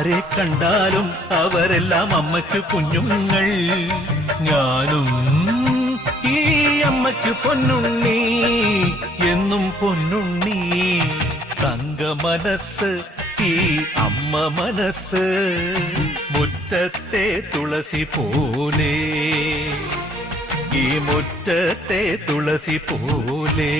ആരെ കണ്ടാലും അവരെല്ലാം അമ്മയ്ക്ക് കുഞ്ഞുങ്ങൾ. ഞാനും ഈ അമ്മയ്ക്ക് പൊന്നുണ്ണി, എന്നും പൊന്നുണ്ണി. തങ്ക മനസ്സ് ഈ അമ്മ മനസ്സ്, മുറ്റത്തെ തുളസി പോലെ, ഈ മുറ്റത്തെ തുളസി പോലെ.